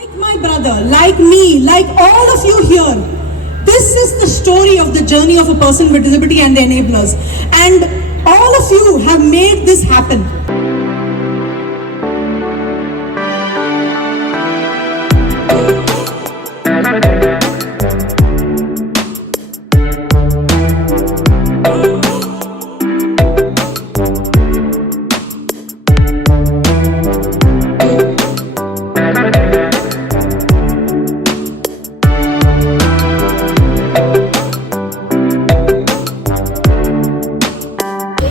Like my brother, like me, like all of you here, this is the story of the journey of a person with disability and the enablers. And all of you have made this happen.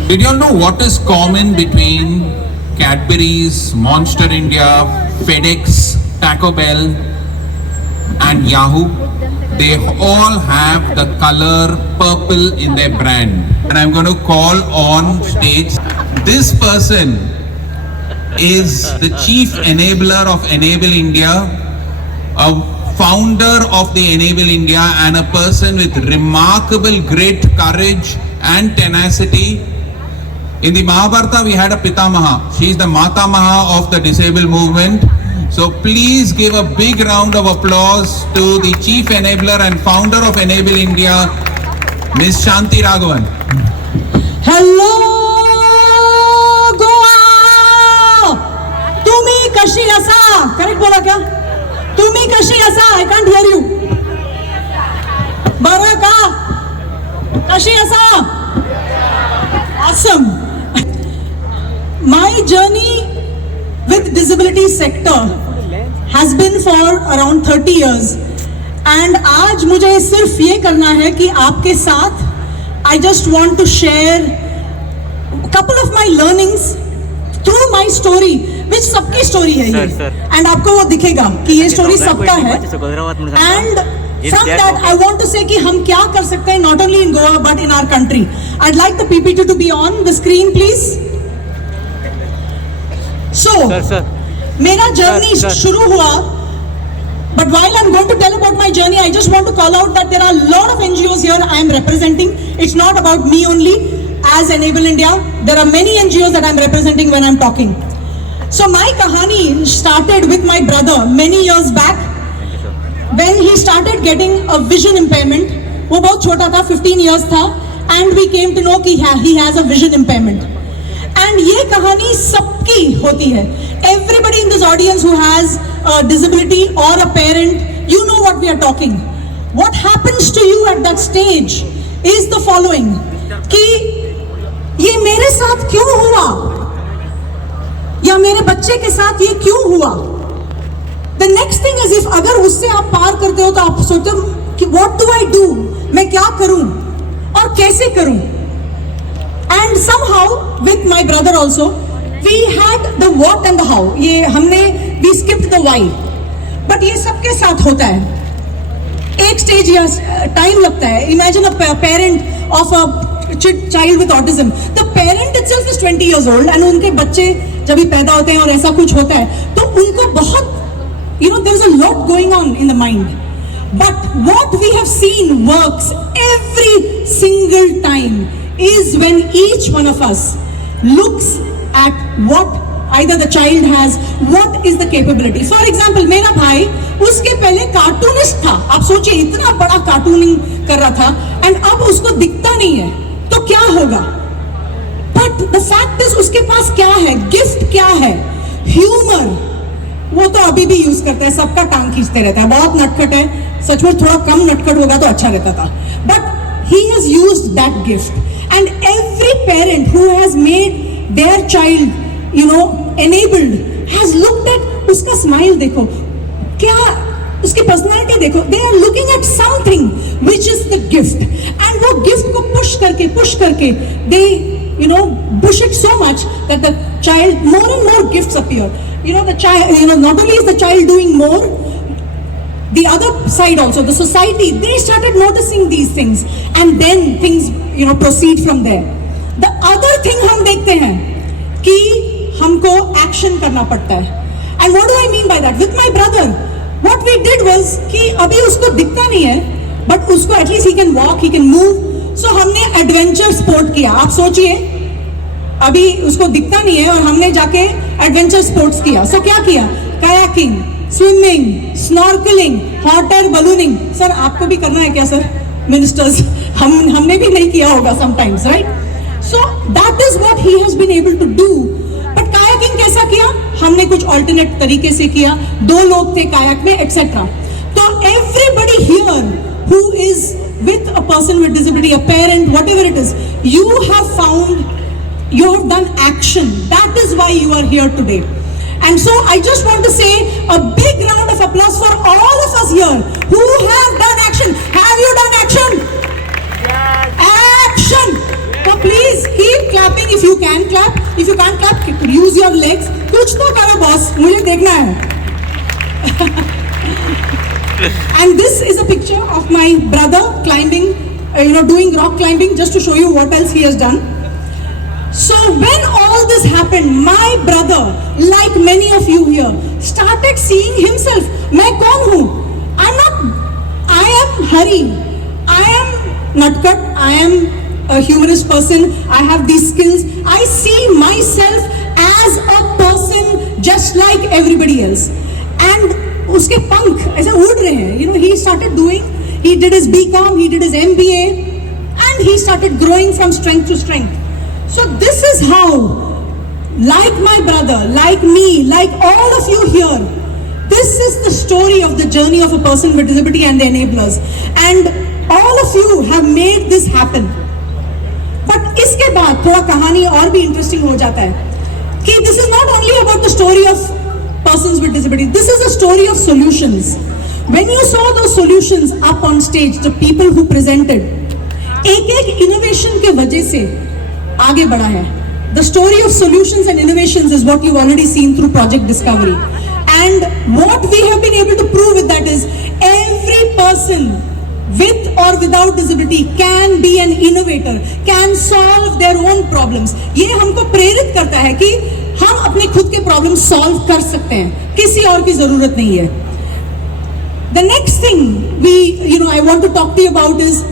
Did you all know what is common between Cadbury's, Monster India, FedEx, Taco Bell and Yahoo? They all have the color purple in their brand. And I'm going to call on stage. This person is the chief enabler of Enable India, a founder of the Enable India, and a person with remarkable grit, courage and tenacity. In the Mahabharata, we had a Pitamaha. She is the Matamaha of the disabled movement. So please give a big round of applause to the chief enabler and founder of Enable India, Ms. Shanti Raghavan. Hello, Goa! Tumi kashi asa? Correct bola kya? Tumi kashi asa? I can't hear you. Bara ka? Kashi asa? Awesome. My journey with disability sector has been for around 30 years and आज मुझे सिर्फ ये करना है कि आपके साथ I just want to share a couple of my learnings through my story which सबकी story है ये and आपको वो दिखेगा कि ये story सबका है and from that I want to say कि हम क्या कर सकते हैं not only in Goa but in our country. I'd like the PPT to be on the screen please. So, मेरा journey शुरू हुआ, but while I'm going to tell about my journey, I just want to call out that there are a lot of NGOs here I am representing. It's not about me only as Enable India. There are many NGOs that I'm representing when I'm talking. So my kahani started with my brother many years back when he started getting a vision impairment. वो बहुत छोटा था, 15 years था, and we came to know कि he has a vision impairment. And ये कहानी सबकी होती है. Everybody in this audience who has a disability or a parent, you know what we are talking. What happens to you at that stage is the following. कि ये मेरे साथ क्यों हुआ? या मेरे बच्चे के साथ ये क्यों हुआ? The next thing is if अगर उससे आप पार करते हो तो आप सोचते हो कि what do I do? मैं क्या करूं? और कैसे करूं? And somehow with my brother also we had the what and the how. ये हमने we skipped the why. But ये सबके साथ होता है. एक stage या time लगता है. Imagine a parent of a child with autism. The parent itself is 20 years old and उनके बच्चे जब भी पैदा होते हैं और ऐसा कुछ होता है तो उनको बहुत there is a lot going on in the mind. But what we have seen works every single time is when each one of us looks at what either the child has, what is the capability. For example, मेरा भाई उसके पहले cartoonist था. आप सोचिए इतना बड़ा cartooning कर रहा था and अब उसको दिखता नहीं है तो क्या होगा? But the fact is उसके पास क्या है? गिफ्ट क्या है? ह्यूमर. वो तो अभी भी यूज करता है, सबका टांग खींचते रहता है, बहुत नटखट है. सच में थोड़ा कम नटखट होगा तो अच्छा रहता था. But he has used that gift. And every parent who has made their child, enabled, has looked at उसका smile देखो, क्या उसकी personality देखो. They are looking at something which is the gift. And वो gift को push करके, they, push it so much that the child, more and more gifts appear. The child, not only is the child doing more, the other side also, the society, they started noticing these things and then things, proceed from there. The other thing हम देखते हैं कि हमको action करना पड़ता है. And what do I mean by that? With my brother, what we did was कि अभी उसको दिखता नहीं है, but उसको at least he can walk, he can move. So हमने adventure sport किया. आप सोचिए, अभी उसको दिखता नहीं है और हमने जाके adventure sports किया. So क्या किया? Kayaking, swimming, snorkelling, hot air ballooning. Sir आपको भी करना है क्या सर? मिनिस्टर्स, हमने भी नहीं किया होगा sometimes, right? So that is what he has been able to do. But kayaking कैसा किया? हमने कुछ ऑल्टरनेट तरीके से किया. 2 लोग थे कायाक में, एक्सेट्रा. तो everybody here who is with a person with disability, a parent, whatever it is, you have done action. That is why you are here today. And so I just want to say a big round of applause for all of us here who have done action. Have you done action? Action. So please keep clapping if you can clap. If you can't clap, use your legs. कुछ तो करो boss, मुझे देखना है. And this is a picture of my brother climbing, doing rock climbing, just to show you what else he has done. So when all this happened, my brother, like many of you here, started seeing himself. मैं कौन हूँ? I am Hari. I am nutcut. I am a humorous person. I have these skills. I see myself as a person just like everybody else. And उसके पंख ऐसे उड़ रहे हैं. He started doing, he did his BCom, he did his MBA, and he started growing from strength to strength. So this is how, like my brother, like me, like all of you here, this is the story of the journey of a person with disability and the enablers. And all of you have made this happen. But इसके बाद थोड़ा कहानी और भी interesting हो जाता है कि this is not only about the story of persons with disability. This is a story of solutions. When you saw those solutions up on stage, the people who presented, एक innovation के वजह से आगे बढ़ा है. The story of solutions and innovations is what you've already seen through Project Discovery. And what we have been able to prove with that is every person with or without disability can be an innovator, can solve their own problems. ये हमको प्रेरित करता है कि हम अपने खुद के प्रॉब्लम सॉल्व कर सकते हैं, किसी और की जरूरत नहीं है. The next thing I want to talk to you about is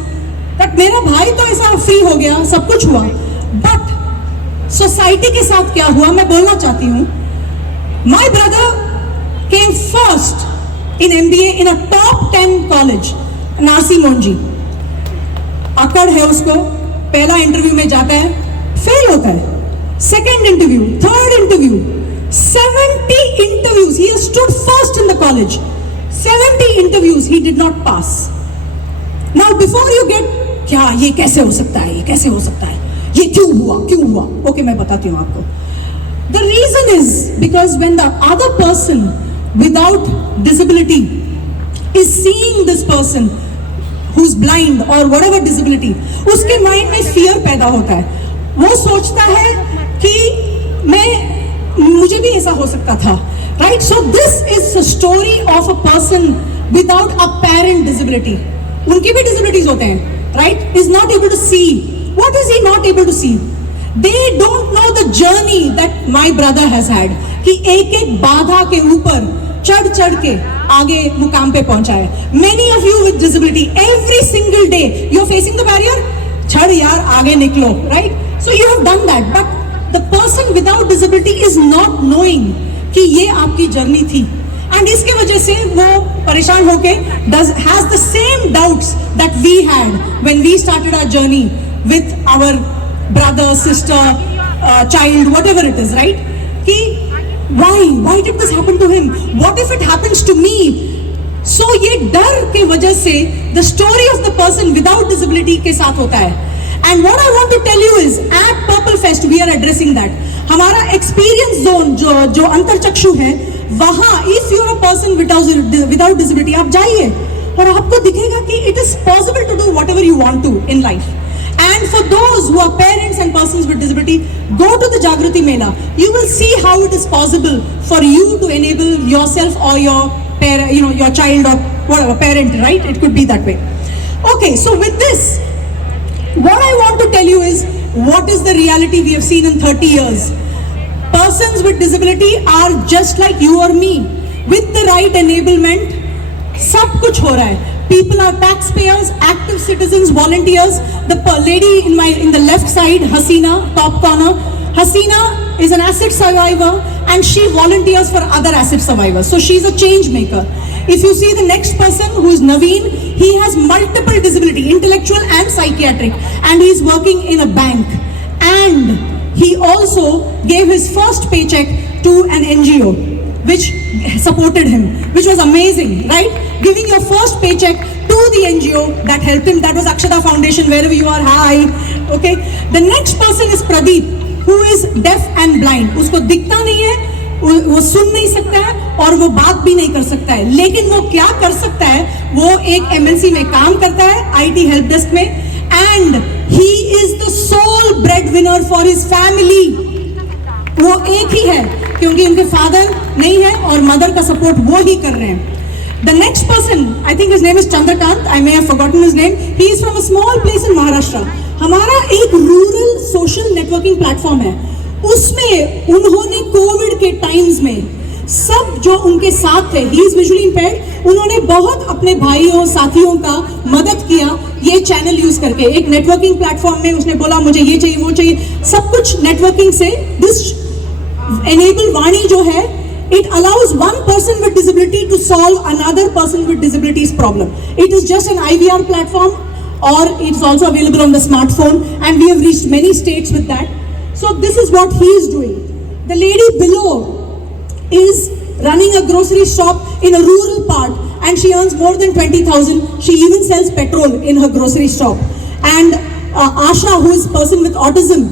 that मेरा भाई तो ऐसा फ्री हो गया, सब कुछ हुआ, but सोसाइटी के साथ क्या हुआ मैं बोलना चाहती हूँ. My brother came first in MBA in a top 10 college, नासी मोंजी. अकड़ है उसको, पहला इंटरव्यू में जाता है, फेल होता है. Second interview, third interview, 70 interviews. He has stood first in the college. 70 interviews he did not pass. Now before you get, क्या ये कैसे हो सकता है, ये कैसे हो सकता है, ये क्यों हुआ? Okay, मैं बताती हूँ आपको. The reason is because when the other person without disability is seeing this person who's blind or whatever disability, उसके माइंड में fear पैदा होता है. वो सोचता है कि मुझे भी ऐसा हो सकता था, right? So this is a story of a person without apparent disability. उनकी भी disabilities होते हैं, right? Is not able to see. What is he not able to see? They don't know the journey that my brother has had. कि एक बाधा के ऊपर चढ़ के आगे मुकाम पे पहुंचा है. Many of you with disability, every single day you're facing the barrier. चढ़ यार, आगे निकलो, right? So you have done that, but the person without disability is not knowing कि ये आपकी जर्नी थी, and इसके वजह से वो परेशान होके has the same doubts that we had when we started our journey with our brother, sister, child, whatever it is, right? कि why did this happen to him? What if it happens to me? So ये डर के वजह से the story of the person without disability के साथ होता है. And what I want to tell you is, at Purple Fest we are addressing that. हमारा experience zone जो अंतरचक्षु है, वहाँ if you're a person without disability, आप जाइए और आपको दिखेगा कि it is possible to do whatever you want to in life. And for those who are parents and persons with disability, go to the Jagriti Mela. You will see how it is possible for you to enable yourself or your parent, your child or whatever parent, right? It could be that way. Okay, so with this, what I want to tell you is what is the reality we have seen in 30 years. Persons with disability are just like you or me. With the right enablement, सब कुछ हो रहा है. People are taxpayers, active citizens, volunteers. The lady in the left side, Hasina, top corner. Hasina is an acid survivor and she volunteers for other acid survivors. So she's a change maker. If you see the next person, who is Naveen, he has multiple disability, intellectual and psychiatric, and he's working in a bank. And he also gave his first paycheck to an NGO which supported him, which was amazing, right? Giving your first paycheck to the NGO that helped him. That was Akshata Foundation, wherever you are, hi. Okay. The next person is Pradeep, who is deaf and blind. उसको दिखता नहीं है, वो सुन नहीं सकता है और वो बात भी नहीं कर सकता है, लेकिन वो क्या कर सकता है, वो एक MNC में काम करता है, IT हेल्प डेस्क में, and he is the sole breadwinner for his family. वो एक ही है क्योंकि उनके फादर नहीं है और मदर का सपोर्ट वो ही कर रहे हैं. The next person, I think his name is Chandrakant, I may have forgotten his name. He is from a small place in Maharashtra. हमारा एक रूरल सोशल नेटवर्किंग प्लेटफॉर्म है, उसमें उन्होंने कोविड के टाइम्स में सब जो उनके साथ थे, ही इज विजुअली इंपेयर्ड, उन्होंने बहुत अपने भाइयों साथियों का मदद किया ये चैनल यूज करके. एक नेटवर्किंग प्लेटफॉर्म में उसने बोला मुझे ये चाहिए वो चाहिए, सब कुछ नेटवर्किंग से. दिस एनेबल वाणी जो है, it allows one person with disability to solve another person with disability's problem. It is just an IVR platform, or it's also available on the smartphone, and we have reached many states with that. So this is what he is doing. The lady below is running a grocery shop in a rural part, and she earns more than 20,000. She even sells petrol in her grocery shop. And Asha, who is a person with autism,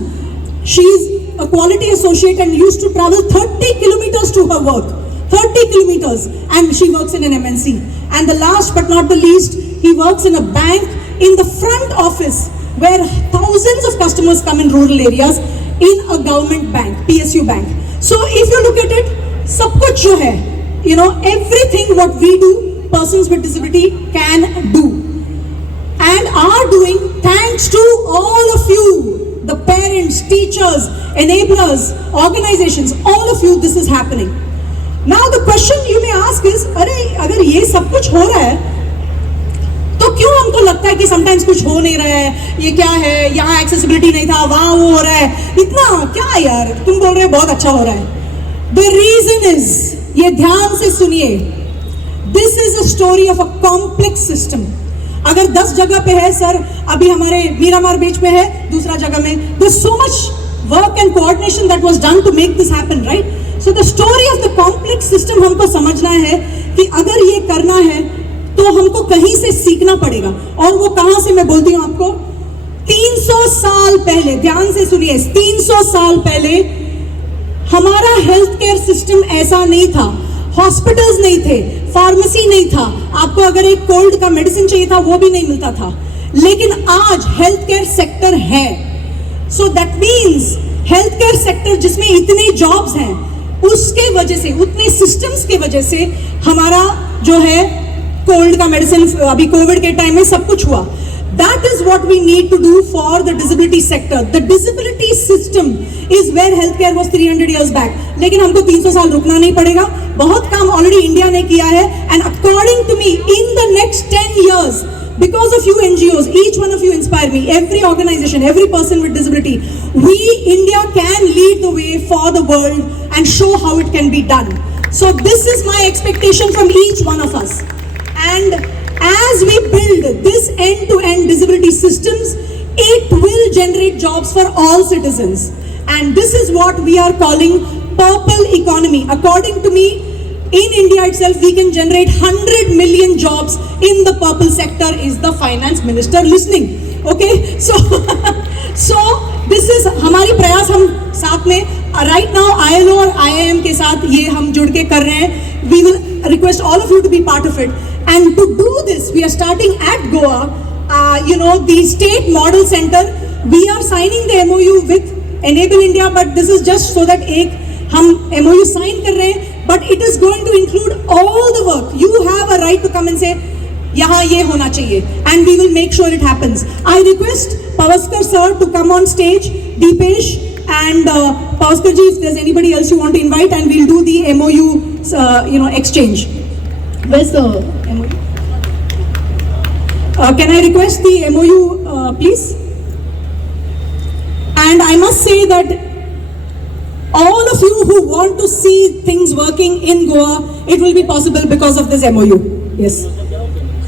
she's a quality associate and used to travel 30 kilometers to her work. 30 kilometers, and she works in an MNC. And the last but not the least, he works in a bank in the front office where thousands of customers come in rural areas in a government bank, PSU bank. So if you look at it, सब कुछ जो है, you know, everything what we do, persons with disability can do and are doing, thanks to all of you, the parents, teachers, enablers, organizations, all of you, this is happening. Now the question you may ask is, अरे अगर ये सब कुछ हो रहा है तो क्यों हमको लगता है कि समटाइम्स कुछ हो नहीं रहा है, ये क्या है, यहाँ एक्सेसिबिलिटी नहीं था, वहाँ वो हो रहा है, इतना क्या यार, तुम बोल रहे हो बहुत अच्छा हो रहा है. The reason is, ये ध्यान से सुनिए, this is a story of a complex system. अगर 10 जगह पे है सर, अभी हमारे मीरामार बीच में है, दूसरा जगह में, there's so much work and coordination that was done to make this happen, right? So the story of the complex system हमको समझना है कि अगर ये करना है तो हमको कहीं से सीखना पड़ेगा. और वो कहाँ से, मैं बोलती हूँ आपको, 300 साल पहले, ध्यान से सुनिए, 300 साल पहले हमारा हेल्थ केयर सिस्टम ऐसा नहीं था. हॉस्पिटल्स नहीं थे, फार्मेसी नहीं था, आपको अगर एक कोल्ड का मेडिसिन चाहिए था वो भी नहीं मिलता था. लेकिन आज हेल्थ केयर सेक्टर है. So that means health care sector जिसमें इतने जॉब्स हैं, उसके वजह से, उतने सिस्टम्स के वजह से हमारा जो है कोल्ड का मेडिसिन अभी कोविड के टाइम में सब कुछ हुआ. That is what we need to do for the disability sector. The disability system is where healthcare was 300 years back. लेकिन हमको 300 साल रुकना नहीं पड़ेगा. बहुत काम ऑलरेडी इंडिया ने किया है. And according to me, in the next 10 years, because of you NGOs, each one of you inspire me. Every organization, every person with disability, we India can lead the way for the world and show how it can be done. So this is my expectation from each one of us. And as we build this end-to-end disability systems, it will generate jobs for all citizens. And this is what we are calling purple economy. According to me, in India itself, we can generate 100 million jobs in the purple sector. Is the finance minister listening? Okay, so this is हमारी प्रयास, हम साथ में right now ILO और IIM के साथ ये हम जुड़ के कर रहे हैं. We will request all of you to be part of it. And to do this, we are starting at Goa, the state model center. We are signing the MOU with Enable India, but this is just so that हम MOU sign कर रहे हैं, but it is going to include all the work. You have a right to come and say, यहाँ ये होना चाहिए, and we will make sure it happens. I request Pavaskar sir to come on stage, Deepesh, and Pavaskar ji, if there's anybody else you want to invite, and we'll do the MOU, exchange. Where's the MOU? Can I request the MOU, please? And I must say that all of you who want to see things working in Goa, it will be possible because of this MOU. Yes.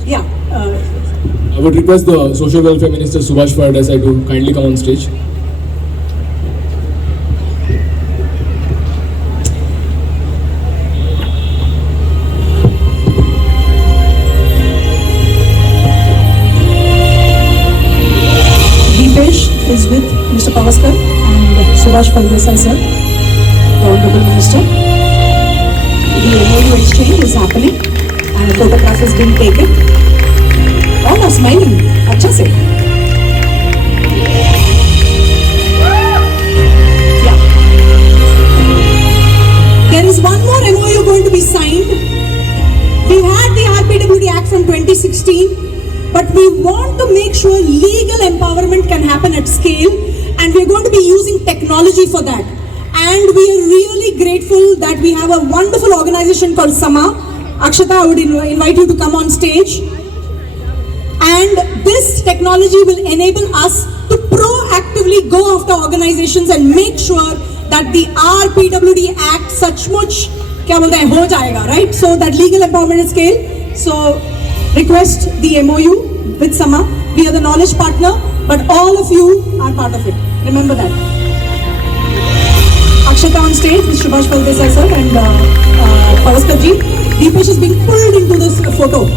Yeah. I would request the Social Welfare Minister Subhash Pardesai to kindly come on stage. Deepesh is with Mr. Pavaskar and Subhash Pardesai sir, the Honorable Minister. The MOU exchange is happening and a photograph is being taken. All are smiling. अच्छा से. Yeah. There is one more MOU going to be signed. We had the RPWD Act from 2016, but we want to make sure legal empowerment can happen at scale, and we are going to be using technology for that. And we are really grateful that we have a wonderful organization called Sama. Akshata, I would invite you to come on stage. And this technology will enable us to proactively go after organizations and make sure that the RPWD Act सचमुच क्या बोलते हैं हो जाएगा, right? So that legal empowerment at scale. So request the MOU with Sama. We are the knowledge partner, but all of you are part of it. Remember that. Akshata on stage with Subhash Pardesai sir and Pavaskar ji. Deepesh is being pulled into this photo.